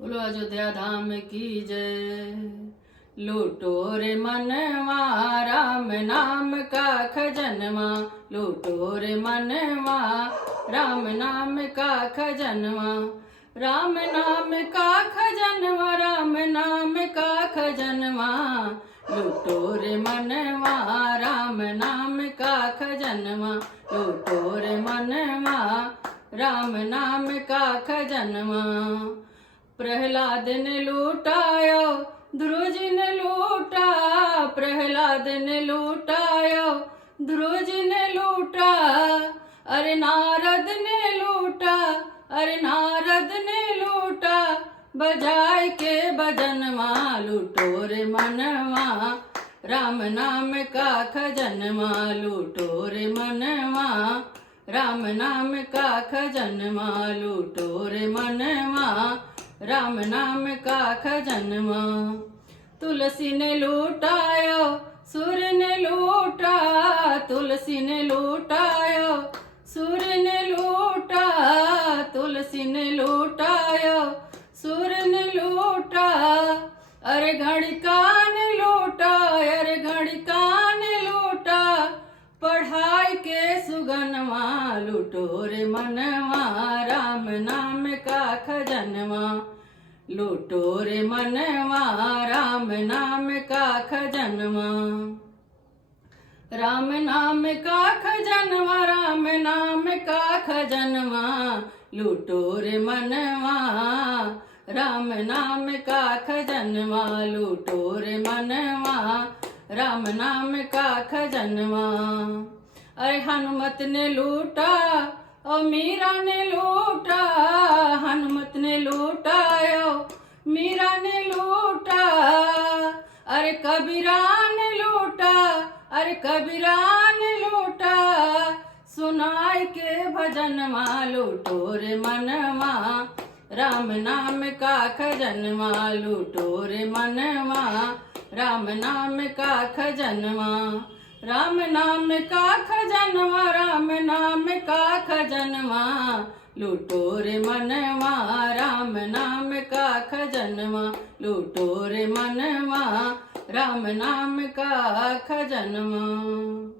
बोलो अयोध्या धाम की जय। लूटो रे मनवा राम नाम का खजनवा, लूटो रे मनवा राम नाम का खजनवा। राम नाम का खजनवा, राम नाम का खजनवा, लूटो रे मनवा राम नाम का खजनवा, लूटो रे मनवा राम नाम का खजनवा। प्रहलाद ने लूटायो ध्रुज ने लूटा, प्रहलाद ने लूटायो ध्रुज ने लूटा, अरे नारद ने लूटा, अरे नारद ने लूटा, बजाय के भजनवा लूटो रे मनवा राम नाम का खजनवा, लूटो रे मनवा राम नाम का खजनवा, लूटो रे मनवा राम नाम का खजनवा। तुलसी ने लूटायो सुर ने लूटा, तुलसी ने लूटायो सुर ने लूटा, तुलसी ने लूटायो सुर ने लूटा, अरे घड़िका ने लूटा, अरे घड़िका ने लूटा, पढ़ाई के सुगनवा लूटो रे मनवा राम नाम का खजनवा, लूटो रे मनवा राम नाम का खजनवा। राम नाम का खजनवा, राम नाम का खजनवा, लूटो रे मनवा राम नाम का खजनवा, लूटो रे मनवा राम नाम का खजनवा। अरे हनुमत ने लूटा और मीरा ने लूटा, हनुमत ने लूटायो मीरा ने लूटा, अरे कबीरा ने लूटा, अरे कबीरा ने लूटा, सुनाई के भजनवा लूटो रे मनवा राम नाम का खजनवा, लूटो रे मनवा राम नाम का खजनवा। राम नाम का खजनवा, राम नाम का खजनवा, लूटो रे मनवा राम नाम का खजनवा, लूटो रे मनवा राम नाम का खजनवा।